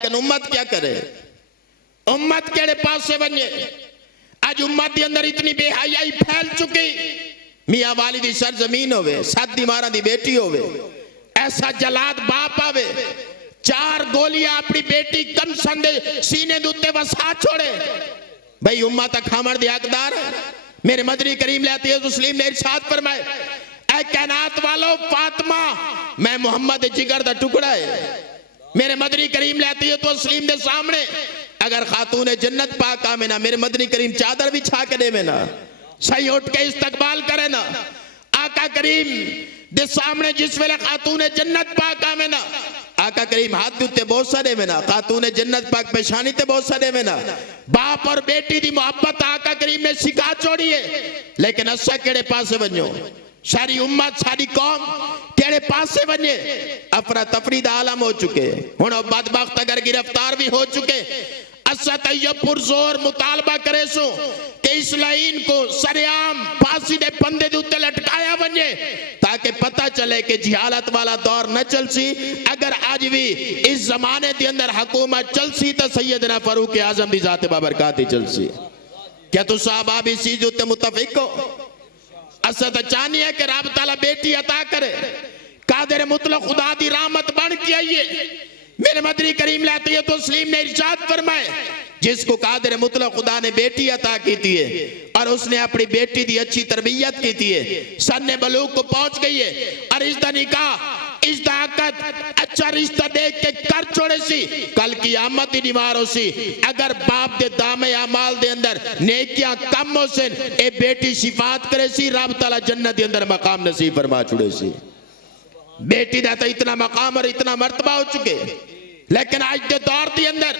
लेकिन उम्मत क्या करे? उम्मत केड़े पास से बने? आज उम्मत के अंदर इतनी बेहयाई फैल चुकी। मियाँ वाली दी सरजमीन होवे, 7 दीवारा दी बेटी होवे, ऐसा जलाद बाप आवे, 4 गोलियां अपनी बेटी कम संदे सीने दुत्ते वसा छोड़े। भाई उम्मत खामर दे हकदार है। मेरे मदनी करीम लाती है मुस्लिम ने इरशाद फरमाए, ऐ कायनात वालों, फातिमा मैं मोहम्मद जिगर दा टुकड़ा है। मेरे मदनी करीम लाती है तो मुस्लिम दे सामने अगर खातून जन्नत पाक आवे ना, मेरे मदनी करीम चादर बिछा के देवे ना, सही उठ के इस्तकबाल करे ना। आका करीम दे सामने जिस वेले खातून जन्नत पाक आवे ना, आका करीम हाथ उत्ते बोसा देवे ना, खातून जन्नत पाक पेशानी ते बोसा देवे ना। बाप और बेटी दी मोहब्बत आका करीम ने सिखा छोड़ी है। लेकिन असा केड़े पासे वन्यो? सारी उम्मत सारी कौम केड़े पासे वने? अफरा तफरी दा आलम हो चुके। हुण बदबख्त अगर गिरफ्तार भी हो चुके, असा तैयब पुरजोर मुतालबा करे सो कि इस लाइन को सरेआम फांसी दे फंदे दे उत्ते लटकाया वने, ताकि पता चले कि जिहालत वाला दौर न चलसी। अगर आज भी इस जमाने के अंदर हुकूमत चलसी तो सैयदना फारूक आजम दी जात बाबरकात चलसी। क्या तू साहब आप इस चीज उत्ते मुतफिक हो? असा तो चाहनी है कि रब ताला बेटी अता करे, कादिर मुतलक खुदा दी रहमत बन के आइए। मेरे मदनी करीम लाती है तो मुस्लिम ने इरशाद फरमाए, जिसको कादिर मुतलक खुदा ने बेटी अता की थी है और उसने अपनी बेटी दी अच्छी तरबियत की थी है, सन्ने बलूग को पहुंच गई है और इसका निकाह इस ताकत अच्छा रिश्ता देख के कर छोड़े सी, कल की आमद ही निवार हो सी। अगर बाप दे दामे अमाल दे अंदर नेकियां कम हो से ए बेटी शिफात करे सी, रब ताला जन्नत दे अंदर मकाम नसीब फरमा छुड़े सी। बेटी दा तो इतना मकाम और इतना मर्तबा हो चुके, लेकिन आज के दौर के अंदर